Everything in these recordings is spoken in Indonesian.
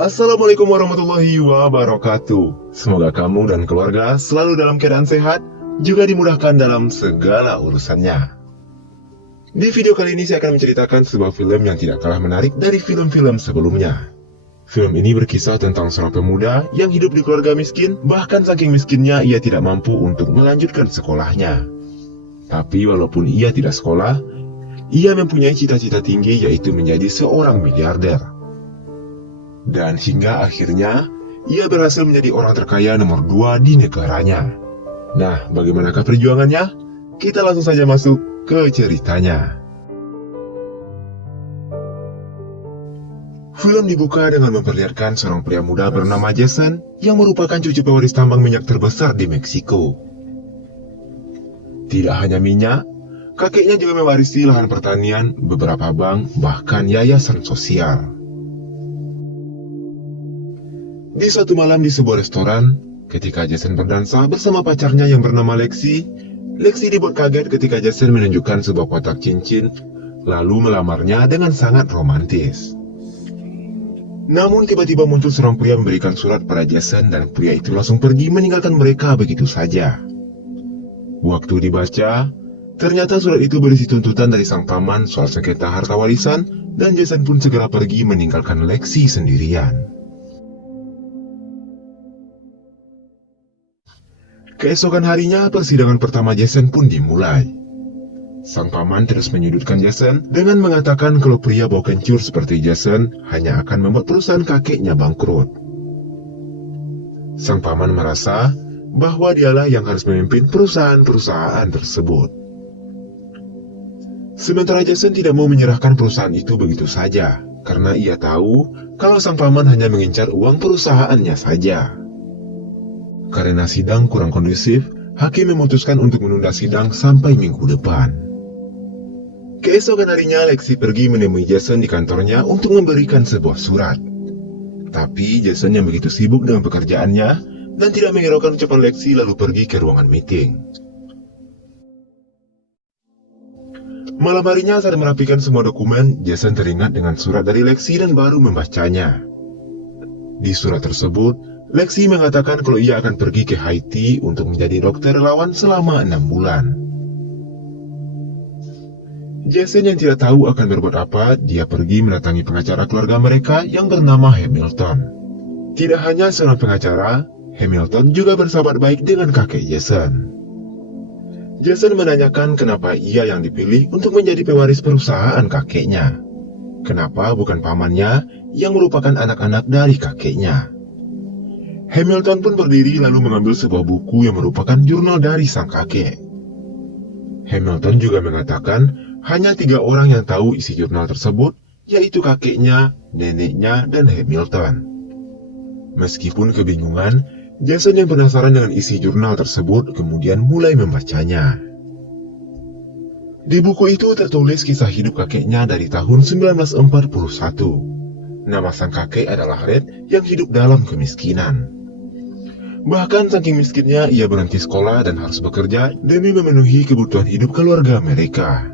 Assalamualaikum warahmatullahi wabarakatuh. Semoga kamu dan keluarga selalu dalam keadaan sehat, juga dimudahkan dalam segala urusannya. Di video kali ini saya akan menceritakan sebuah film yang tidak kalah menarik dari film-film sebelumnya. Film ini berkisah tentang seorang pemuda yang hidup di keluarga miskin, bahkan saking miskinnya ia tidak mampu untuk melanjutkan sekolahnya. Tapi walaupun ia tidak sekolah, ia mempunyai cita-cita tinggi, yaitu menjadi seorang miliarder. Dan hingga akhirnya, ia berhasil menjadi orang terkaya nomor 2 di negaranya. Nah, bagaimanakah perjuangannya? Kita langsung saja masuk ke ceritanya. Film dibuka dengan memperlihatkan seorang pria muda bernama Jason yang merupakan cucu pewaris tambang minyak terbesar di Meksiko. Tidak hanya minyak, kakeknya juga mewarisi lahan pertanian, beberapa bank, bahkan yayasan sosial. Di suatu malam di sebuah restoran, ketika Jason berdansa bersama pacarnya yang bernama Lexi dibuat kaget ketika Jason menunjukkan sebuah kotak cincin, lalu melamarnya dengan sangat romantis. Namun tiba-tiba muncul seorang pria memberikan surat pada Jason dan pria itu langsung pergi meninggalkan mereka begitu saja. Waktu dibaca, ternyata surat itu berisi tuntutan dari sang paman soal sengketa harta warisan, dan Jason pun segera pergi meninggalkan Lexi sendirian. Keesokan harinya, persidangan pertama Jason pun dimulai. Sang paman terus menyudutkan Jason dengan mengatakan kalau pria bau kencur seperti Jason hanya akan membuat perusahaan kakeknya bangkrut. Sang paman merasa bahwa dialah yang harus memimpin perusahaan-perusahaan tersebut. Sementara Jason tidak mau menyerahkan perusahaan itu begitu saja, karena ia tahu kalau sang paman hanya mengincar uang perusahaannya saja. Karena sidang kurang kondusif, hakim memutuskan untuk menunda sidang sampai minggu depan. Keesokan harinya, Lexi pergi menemui Jason di kantornya untuk memberikan sebuah surat. Tapi Jason yang begitu sibuk dengan pekerjaannya dan tidak menghiraukan ucapan Lexi lalu pergi ke ruangan meeting. Malam harinya saat merapikan semua dokumen, Jason teringat dengan surat dari Lexi dan baru membacanya. Di surat tersebut, Lexi mengatakan kalau ia akan pergi ke Haiti untuk menjadi dokter relawan selama 6 bulan. Jason yang tidak tahu akan berbuat apa, dia pergi mendatangi pengacara keluarga mereka yang bernama Hamilton. Tidak hanya seorang pengacara, Hamilton juga bersahabat baik dengan kakek Jason. Jason menanyakan kenapa ia yang dipilih untuk menjadi pewaris perusahaan kakeknya. Kenapa bukan pamannya yang merupakan anak-anak dari kakeknya? Hamilton pun berdiri lalu mengambil sebuah buku yang merupakan jurnal dari sang kakek. Hamilton juga mengatakan hanya 3 orang yang tahu isi jurnal tersebut, yaitu kakeknya, neneknya, dan Hamilton. Meskipun kebingungan, Jason yang penasaran dengan isi jurnal tersebut kemudian mulai membacanya. Di buku itu tertulis kisah hidup kakeknya dari tahun 1941. Nama sang kakek adalah Red yang hidup dalam kemiskinan. Bahkan saking miskinnya ia berhenti sekolah dan harus bekerja demi memenuhi kebutuhan hidup keluarga mereka.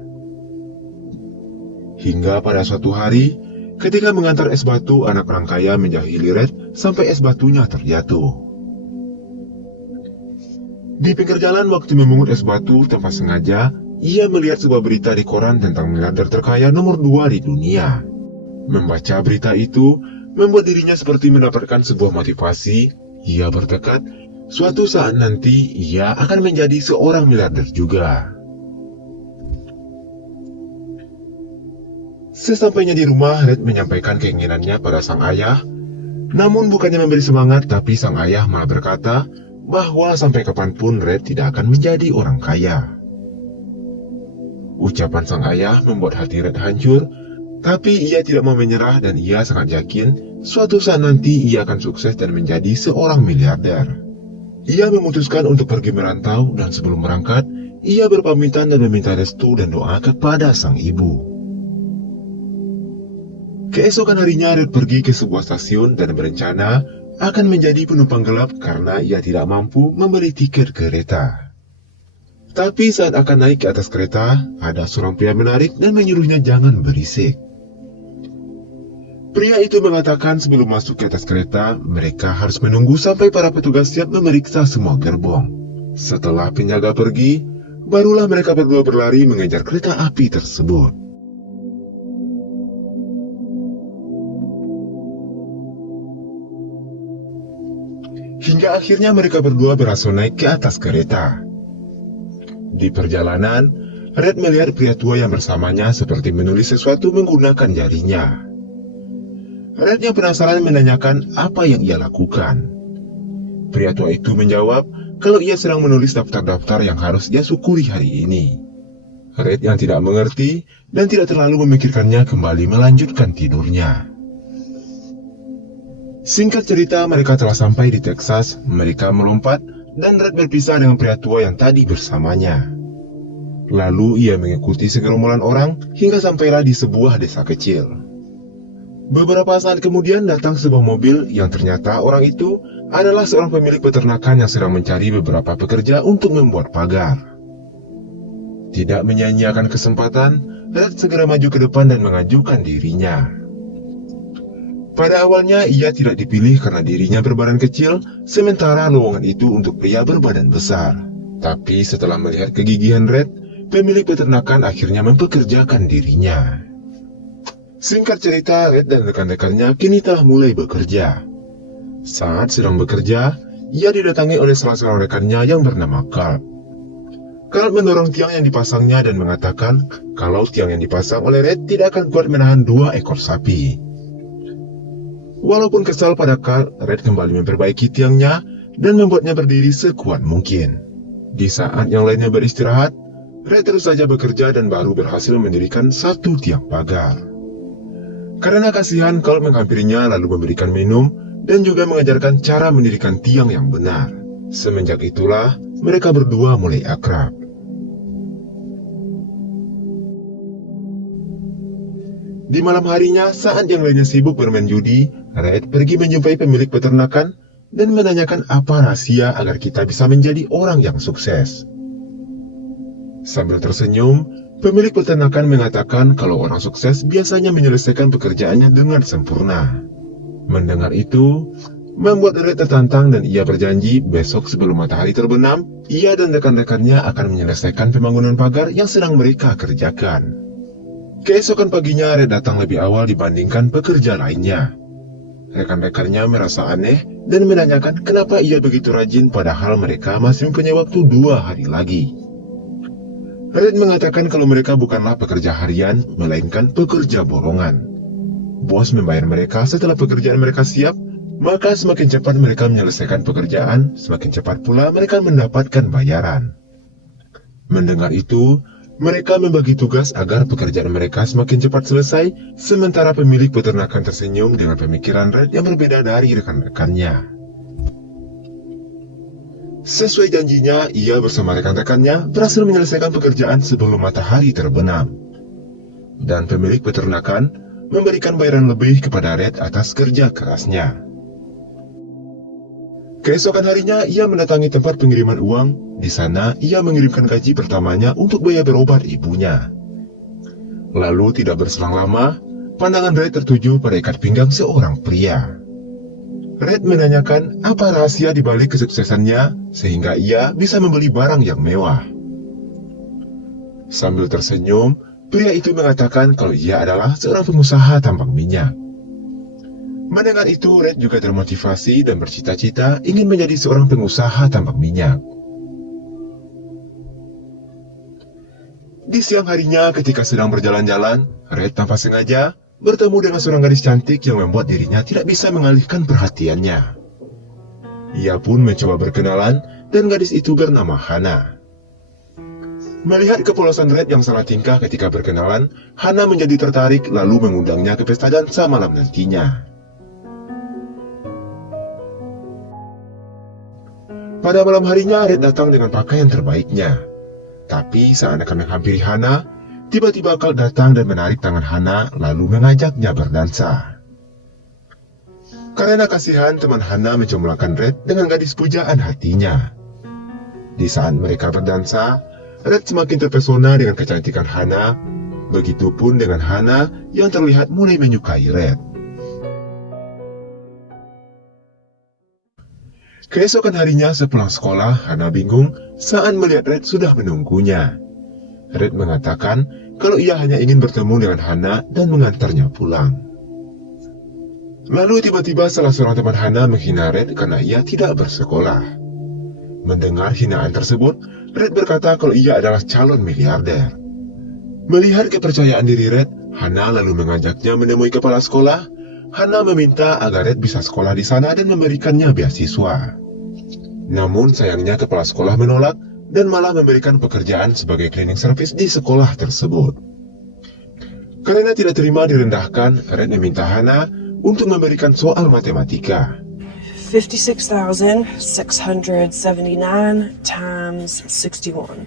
Hingga pada suatu hari, ketika mengantar es batu, anak orang kaya menjahili Red sampai es batunya terjatuh. Di pinggir jalan waktu memungut es batu tanpa sengaja, ia melihat sebuah berita di koran tentang miliarder terkaya nomor 2 di dunia. Membaca berita itu membuat dirinya seperti mendapatkan sebuah motivasi. Ia bertekad, suatu saat nanti ia akan menjadi seorang miliarder juga. Sesampainya di rumah, Red menyampaikan keinginannya pada sang ayah. Namun bukannya memberi semangat, tapi sang ayah malah berkata bahwa sampai kapanpun Red tidak akan menjadi orang kaya. Ucapan sang ayah membuat hati Red hancur, tapi ia tidak mau menyerah dan ia sangat yakin suatu saat nanti ia akan sukses dan menjadi seorang miliarder. Ia memutuskan untuk pergi merantau dan sebelum berangkat, ia berpamitan dan meminta restu dan doa kepada sang ibu. Keesokan harinya Red pergi ke sebuah stasiun dan berencana akan menjadi penumpang gelap karena ia tidak mampu membeli tiket kereta. Tapi saat akan naik ke atas kereta, ada seorang pria menarik dan menyuruhnya jangan berisik. Pria itu mengatakan sebelum masuk ke atas kereta, mereka harus menunggu sampai para petugas siap memeriksa semua gerbong. Setelah penjaga pergi, barulah mereka berdua berlari mengejar kereta api tersebut. Hingga akhirnya mereka berdua berhasil naik ke atas kereta. Di perjalanan, Red melihat pria tua yang bersamanya seperti menulis sesuatu menggunakan jarinya. Red yang penasaran menanyakan apa yang ia lakukan. Pria tua itu menjawab kalau ia sedang menulis daftar-daftar yang harus dia syukuri hari ini. Red yang tidak mengerti dan tidak terlalu memikirkannya kembali melanjutkan tidurnya. Singkat cerita, mereka telah sampai di Texas. Mereka melompat dan Red berpisah dengan pria tua yang tadi bersamanya. Lalu ia mengikuti segerombolan orang hingga sampailah di sebuah desa kecil. Beberapa saat kemudian datang sebuah mobil yang ternyata orang itu adalah seorang pemilik peternakan yang sedang mencari beberapa pekerja untuk membuat pagar. Tidak menyia-nyiakan kesempatan, Red segera maju ke depan dan mengajukan dirinya. Pada awalnya ia tidak dipilih karena dirinya berbadan kecil, sementara lowongan itu untuk pria berbadan besar. Tapi setelah melihat kegigihan Red, pemilik peternakan akhirnya mempekerjakan dirinya. Singkat cerita, Red dan rekan-rekannya kini telah mulai bekerja. Saat sedang bekerja, ia didatangi oleh salah seorang rekannya yang bernama Carl. Carl mendorong tiang yang dipasangnya dan mengatakan kalau tiang yang dipasang oleh Red tidak akan kuat menahan 2 ekor sapi. Walaupun kesal pada Carl, Red kembali memperbaiki tiangnya dan membuatnya berdiri sekuat mungkin. Di saat yang lainnya beristirahat, Red terus saja bekerja dan baru berhasil mendirikan 1 tiang pagar. Karena kasihan, Carl menghampirinya lalu memberikan minum dan juga mengajarkan cara mendirikan tiang yang benar. Semenjak itulah, mereka berdua mulai akrab. Di malam harinya, saat yang lainnya sibuk bermain judi, Red pergi menjumpai pemilik peternakan dan menanyakan apa rahasia agar kita bisa menjadi orang yang sukses. Sambil tersenyum, pemilik peternakan mengatakan kalau orang sukses biasanya menyelesaikan pekerjaannya dengan sempurna. Mendengar itu, membuat Red tertantang dan ia berjanji besok sebelum matahari terbenam, ia dan rekan-rekannya akan menyelesaikan pembangunan pagar yang sedang mereka kerjakan. Keesokan paginya, Red datang lebih awal dibandingkan pekerja lainnya. Rekan-rekannya merasa aneh dan menanyakan kenapa ia begitu rajin padahal mereka masih mempunyai waktu 2 hari lagi. Red mengatakan kalau mereka bukanlah pekerja harian, melainkan pekerja borongan. Bos membayar mereka setelah pekerjaan mereka siap, maka semakin cepat mereka menyelesaikan pekerjaan, semakin cepat pula mereka mendapatkan bayaran. Mendengar itu, mereka membagi tugas agar pekerjaan mereka semakin cepat selesai, sementara pemilik peternakan tersenyum dengan pemikiran Red yang berbeda dari rekan-rekannya. Sesuai janjinya, ia bersama rekan-rekannya berhasil menyelesaikan pekerjaan sebelum matahari terbenam. Dan pemilik peternakan memberikan bayaran lebih kepada Red atas kerja kerasnya. Keesokan harinya, ia mendatangi tempat pengiriman uang. Di sana, ia mengirimkan gaji pertamanya untuk biaya berobat ibunya. Lalu tidak berselang lama, pandangan Red tertuju pada ikat pinggang seorang pria. Red menanyakan apa rahasia di balik kesuksesannya sehingga ia bisa membeli barang yang mewah. Sambil tersenyum, pria itu mengatakan kalau ia adalah seorang pengusaha tambang minyak. Mendengar itu, Red juga termotivasi dan bercita-cita ingin menjadi seorang pengusaha tambang minyak. Di siang harinya ketika sedang berjalan-jalan, Red tanpa sengaja bertemu dengan seorang gadis cantik yang membuat dirinya tidak bisa mengalihkan perhatiannya. Ia pun mencoba berkenalan dan gadis itu bernama Hana. Melihat kepolosan Red yang salah tingkah ketika berkenalan, Hana menjadi tertarik lalu mengundangnya ke pesta dansa malam nantinya. Pada malam harinya, Red datang dengan pakaian terbaiknya. Tapi saat akan menghampiri Hana, tiba-tiba Carl datang dan menarik tangan Hana lalu mengajaknya berdansa. Karena kasihan, teman Hana mencomblangkan Red dengan gadis pujaan hatinya. Di saat mereka berdansa, Red semakin terpesona dengan kecantikan Hana. Begitupun dengan Hana yang terlihat mulai menyukai Red. Keesokan harinya sepulang sekolah, Hana bingung saat melihat Red sudah menunggunya. Red mengatakan kalau ia hanya ingin bertemu dengan Hana dan mengantarnya pulang. Lalu tiba-tiba salah seorang teman Hana menghina Red karena ia tidak bersekolah. Mendengar hinaan tersebut, Red berkata kalau ia adalah calon miliarder. Melihat kepercayaan diri Red, Hana lalu mengajaknya menemui kepala sekolah. Hana meminta agar Red bisa sekolah di sana dan memberikannya beasiswa. Namun sayangnya kepala sekolah menolak dan malah memberikan pekerjaan sebagai cleaning service di sekolah tersebut. Karena tidak terima direndahkan, Red meminta Hana untuk memberikan soal matematika. 56,679 times 61.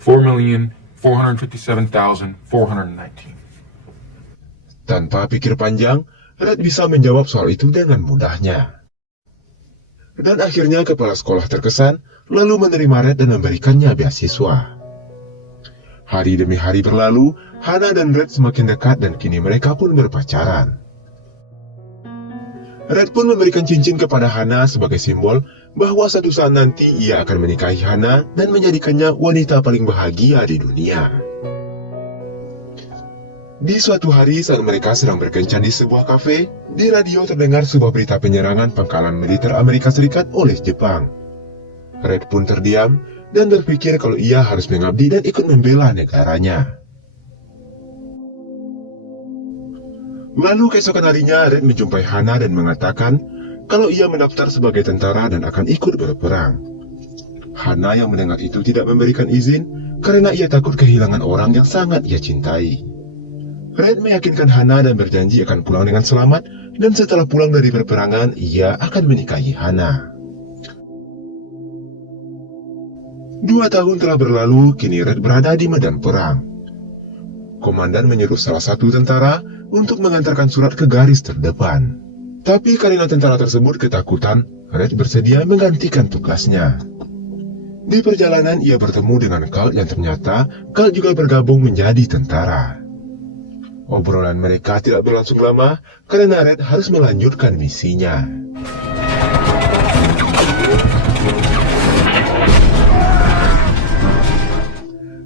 4,457,419. Tanpa pikir panjang, Red bisa menjawab soal itu dengan mudahnya. Dan akhirnya kepala sekolah terkesan, lalu menerima Red dan memberikannya beasiswa. Hari demi hari berlalu, Hana dan Red semakin dekat dan kini mereka pun berpacaran. Red pun memberikan cincin kepada Hana sebagai simbol bahwa suatu saat nanti ia akan menikahi Hana dan menjadikannya wanita paling bahagia di dunia. Di suatu hari saat mereka sedang berkencan di sebuah kafe, di radio terdengar sebuah berita penyerangan pangkalan militer Amerika Serikat oleh Jepang. Red pun terdiam dan berpikir kalau ia harus mengabdi dan ikut membela negaranya. Lalu keesokan harinya Red menjumpai Hana dan mengatakan kalau ia mendaftar sebagai tentara dan akan ikut berperang. Hana yang mendengar itu tidak memberikan izin karena ia takut kehilangan orang yang sangat ia cintai. Red meyakinkan Hana dan berjanji akan pulang dengan selamat, dan setelah pulang dari peperangan, ia akan menikahi Hana. 2 tahun telah berlalu, kini Red berada di medan perang. Komandan menyuruh salah satu tentara untuk mengantarkan surat ke garis terdepan. Tapi karena tentara tersebut ketakutan, Red bersedia menggantikan tugasnya. Di perjalanan ia bertemu dengan Carl yang ternyata Carl juga bergabung menjadi tentara. Obrolan mereka tidak berlangsung lama karena Red harus melanjutkan misinya.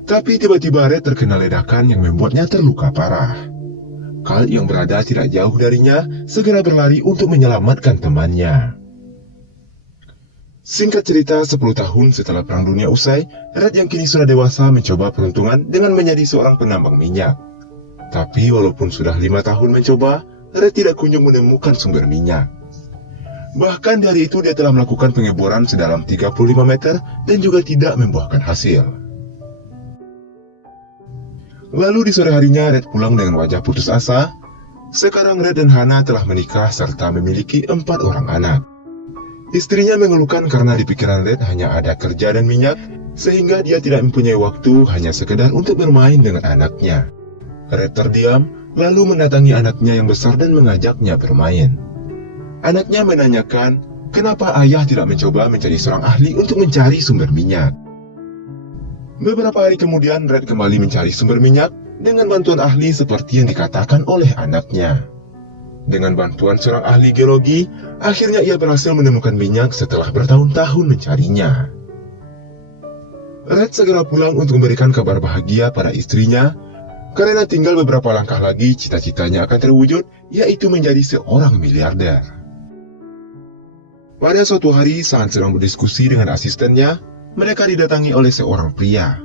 Tapi tiba-tiba Red terkena ledakan yang membuatnya terluka parah. Carl yang berada tidak jauh darinya segera berlari untuk menyelamatkan temannya. Singkat cerita, 10 tahun setelah Perang Dunia usai, Red yang kini sudah dewasa mencoba peruntungan dengan menjadi seorang penambang minyak. Tapi walaupun sudah 5 tahun mencoba, Red tidak kunjung menemukan sumber minyak. Bahkan dari itu dia telah melakukan pengeboran sedalam 35 meter dan juga tidak membuahkan hasil. Lalu di sore harinya Red pulang dengan wajah putus asa. Sekarang Red dan Hana telah menikah serta memiliki 4 orang anak. Istrinya mengeluhkan karena di pikiran Red hanya ada kerja dan minyak, sehingga dia tidak mempunyai waktu hanya sekedar untuk bermain dengan anaknya. Red terdiam, lalu mendatangi anaknya yang besar dan mengajaknya bermain. Anaknya menanyakan, kenapa ayah tidak mencoba menjadi seorang ahli untuk mencari sumber minyak. Beberapa hari kemudian, Red kembali mencari sumber minyak dengan bantuan ahli seperti yang dikatakan oleh anaknya. Dengan bantuan seorang ahli geologi, akhirnya ia berhasil menemukan minyak setelah bertahun-tahun mencarinya. Red segera pulang untuk memberikan kabar bahagia pada istrinya, karena tinggal beberapa langkah lagi cita-citanya akan terwujud, yaitu menjadi seorang miliarder. Pada suatu hari saat sedang berdiskusi dengan asistennya, mereka didatangi oleh seorang pria.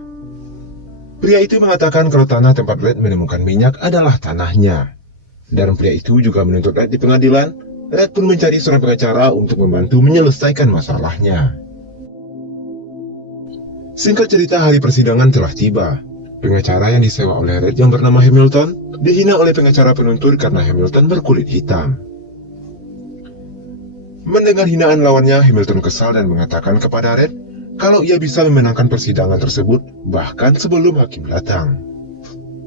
Pria itu mengatakan kalau tanah tempat Red menemukan minyak adalah tanahnya. Dan pria itu juga menuntut Red di pengadilan. Red pun mencari seorang pengacara untuk membantu menyelesaikan masalahnya. Singkat cerita, hari persidangan telah tiba. Pengacara yang disewa oleh Red yang bernama Hamilton dihina oleh pengacara penuntut karena Hamilton berkulit hitam. Mendengar hinaan lawannya, Hamilton kesal dan mengatakan kepada Red kalau ia bisa memenangkan persidangan tersebut bahkan sebelum hakim datang.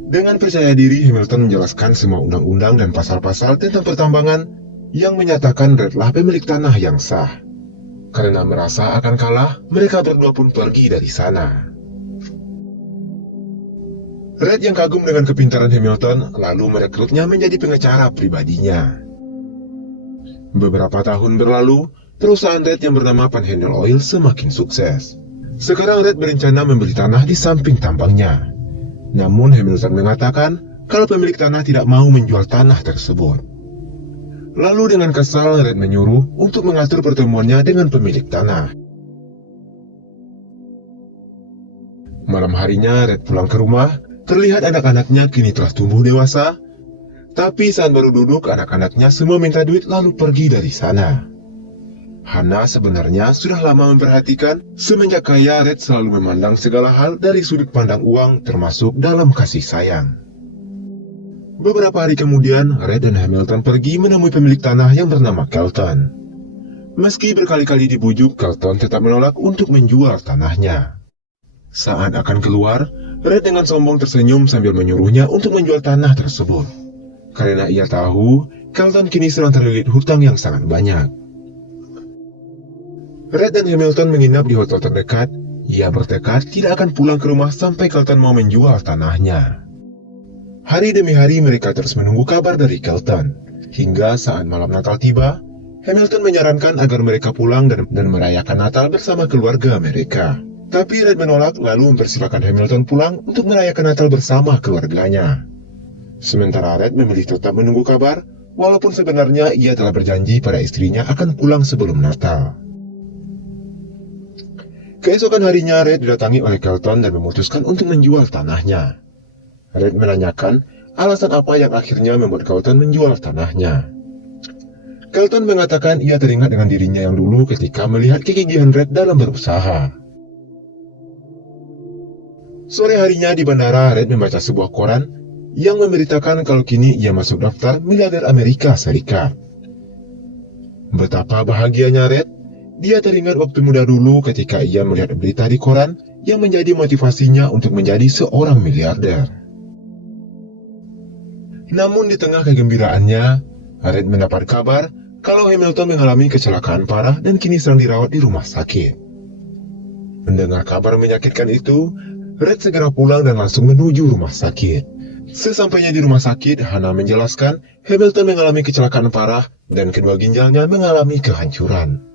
Dengan percaya diri, Hamilton menjelaskan semua undang-undang dan pasal-pasal tentang pertambangan yang menyatakan Red lah pemilik tanah yang sah. Karena merasa akan kalah, mereka berdua pun pergi dari sana. Red yang kagum dengan kepintaran Hamilton lalu merekrutnya menjadi pengacara pribadinya. Beberapa tahun berlalu, perusahaan Red yang bernama Panhandle Oil semakin sukses. Sekarang Red berencana membeli tanah di samping tambangnya. Namun Hamilton mengatakan kalau pemilik tanah tidak mau menjual tanah tersebut. Lalu dengan kesal, Red menyuruh untuk mengatur pertemuannya dengan pemilik tanah. Malam harinya, Red pulang ke rumah. Terlihat anak-anaknya kini telah tumbuh dewasa. Tapi saat baru duduk, anak-anaknya semua minta duit lalu pergi dari sana. Hana sebenarnya sudah lama memperhatikan semenjak kaya Red selalu memandang segala hal dari sudut pandang uang termasuk dalam kasih sayang. Beberapa hari kemudian, Red dan Hamilton pergi menemui pemilik tanah yang bernama Kelton. Meski berkali-kali dibujuk, Kelton tetap menolak untuk menjual tanahnya. Saat akan keluar, Red dengan sombong tersenyum sambil menyuruhnya untuk menjual tanah tersebut. Karena ia tahu, Kelton kini sedang terlilit hutang yang sangat banyak. Red dan Hamilton menginap di hotel terdekat. Ia bertekad tidak akan pulang ke rumah sampai Kelton mau menjual tanahnya. Hari demi hari mereka terus menunggu kabar dari Kelton. Hingga saat malam Natal tiba, Hamilton menyarankan agar mereka pulang dan merayakan Natal bersama keluarga mereka. Tapi Red menolak lalu mempersilahkan Hamilton pulang untuk merayakan Natal bersama keluarganya. Sementara Red memilih tetap menunggu kabar, walaupun sebenarnya ia telah berjanji pada istrinya akan pulang sebelum Natal. Keesokan harinya, Red didatangi oleh Kelton dan memutuskan untuk menjual tanahnya. Red menanyakan alasan apa yang akhirnya membuat Kelton menjual tanahnya. Kelton mengatakan ia teringat dengan dirinya yang dulu ketika melihat kegigihan Red dalam berusaha. Sore harinya di bandara, Red membaca sebuah koran yang memberitakan kalau kini ia masuk daftar miliarder Amerika Serikat. Betapa bahagianya Red. Dia teringat waktu muda dulu ketika ia melihat berita di koran yang menjadi motivasinya untuk menjadi seorang miliarder. Namun di tengah kegembiraannya, Red mendapat kabar kalau Hamilton mengalami kecelakaan parah dan kini sedang dirawat di rumah sakit. Mendengar kabar menyakitkan itu, Red segera pulang dan langsung menuju rumah sakit. Sesampainya di rumah sakit, Hana menjelaskan Hamilton mengalami kecelakaan parah dan kedua ginjalnya mengalami kehancuran.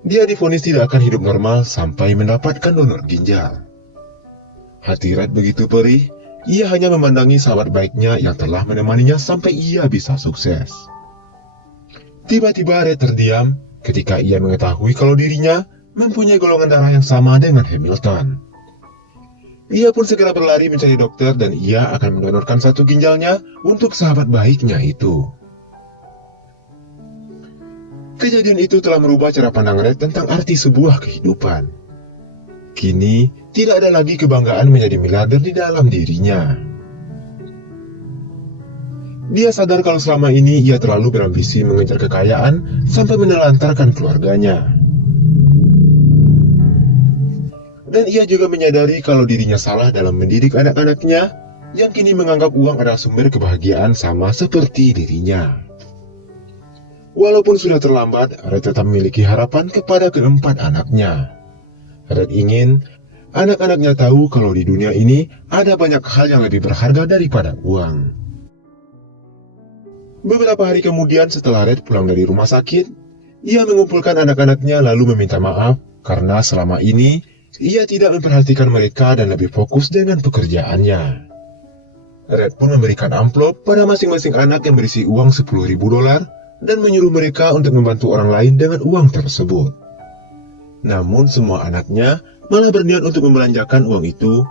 Dia divonis tidak akan hidup normal sampai mendapatkan donor ginjal. Hati Red begitu perih, ia hanya memandangi sahabat baiknya yang telah menemaninya sampai ia bisa sukses. Tiba-tiba Red terdiam ketika ia mengetahui kalau dirinya mempunyai golongan darah yang sama dengan Hamilton. Ia pun segera berlari mencari dokter dan ia akan mendonorkan satu ginjalnya untuk sahabat baiknya itu. Kejadian itu telah merubah cara pandang Red tentang arti sebuah kehidupan. Kini, tidak ada lagi kebanggaan menjadi miliarder di dalam dirinya. Dia sadar kalau selama ini ia terlalu berambisi mengejar kekayaan sampai menelantarkan keluarganya. Dan ia juga menyadari kalau dirinya salah dalam mendidik anak-anaknya yang kini menganggap uang adalah sumber kebahagiaan sama seperti dirinya. Walaupun sudah terlambat, Red tetap memiliki harapan kepada keempat anaknya. Red ingin anak-anaknya tahu kalau di dunia ini ada banyak hal yang lebih berharga daripada uang. Beberapa hari kemudian setelah Red pulang dari rumah sakit, ia mengumpulkan anak-anaknya lalu meminta maaf karena selama ini ia tidak memperhatikan mereka dan lebih fokus dengan pekerjaannya. Red pun memberikan amplop pada masing-masing anak yang berisi uang $10.000 dan menyuruh mereka untuk membantu orang lain dengan uang tersebut. Namun semua anaknya malah berniat untuk membelanjakan uang itu,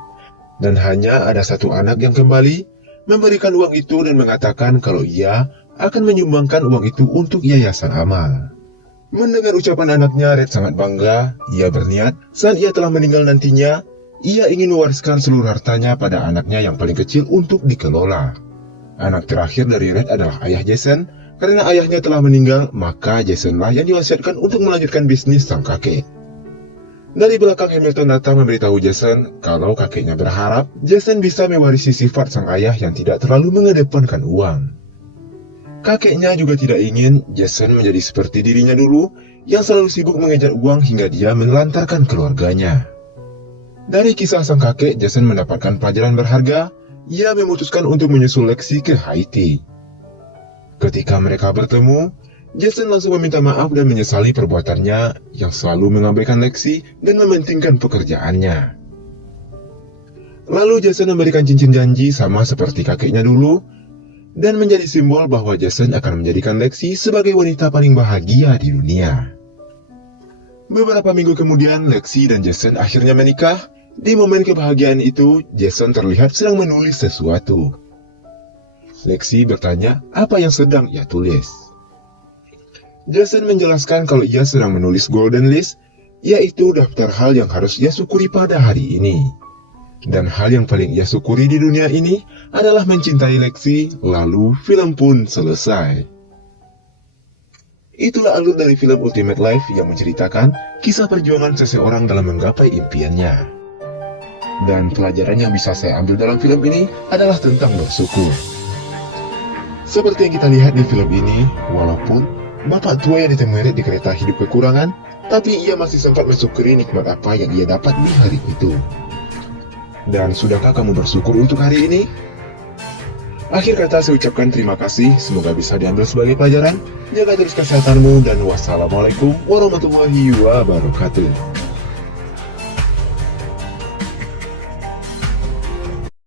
dan hanya ada satu anak yang kembali memberikan uang itu dan mengatakan kalau ia akan menyumbangkan uang itu untuk yayasan amal. Mendengar ucapan anaknya, Red sangat bangga. Ia berniat saat ia telah meninggal nantinya, ia ingin mewariskan seluruh hartanya pada anaknya yang paling kecil untuk dikelola. Anak terakhir dari Red adalah ayah Jason. Karena ayahnya telah meninggal, maka Jasonlah yang diwasiatkan untuk melanjutkan bisnis sang kakek. Dari belakang Hamilton datang memberitahu Jason kalau kakeknya berharap Jason bisa mewarisi sifat sang ayah yang tidak terlalu mengedepankan uang. Kakeknya juga tidak ingin Jason menjadi seperti dirinya dulu yang selalu sibuk mengejar uang hingga dia menelantarkan keluarganya. Dari kisah sang kakek, Jason mendapatkan pelajaran berharga. Ia memutuskan untuk menyusul Lexi ke Haiti. Ketika mereka bertemu, Jason langsung meminta maaf dan menyesali perbuatannya yang selalu mengabaikan Lexi dan mementingkan pekerjaannya. Lalu Jason memberikan cincin janji sama seperti kakeknya dulu, dan menjadi simbol bahwa Jason akan menjadikan Lexi sebagai wanita paling bahagia di dunia. Beberapa minggu kemudian, Lexi dan Jason akhirnya menikah. Di momen kebahagiaan itu, Jason terlihat sedang menulis sesuatu. Lexi bertanya apa yang sedang ia tulis. Jason menjelaskan kalau ia sedang menulis Golden List, yaitu daftar hal yang harus ia syukuri pada hari ini. Dan hal yang paling ia syukuri di dunia ini adalah mencintai Lexi, lalu film pun selesai. Itulah alur dari film Ultimate Life yang menceritakan kisah perjuangan seseorang dalam menggapai impiannya. Dan pelajaran yang bisa saya ambil dalam film ini adalah tentang bersyukur. Seperti yang kita lihat di film ini, walaupun bapak tua yang ditemui di kereta hidup kekurangan, tapi ia masih sempat mensyukuri nikmat apa yang ia dapat di hari itu. Dan sudahkah kamu bersyukur untuk hari ini? Akhir kata saya ucapkan terima kasih, semoga bisa diambil sebagai pelajaran. Jaga terus kesehatanmu dan wassalamualaikum warahmatullahi wabarakatuh.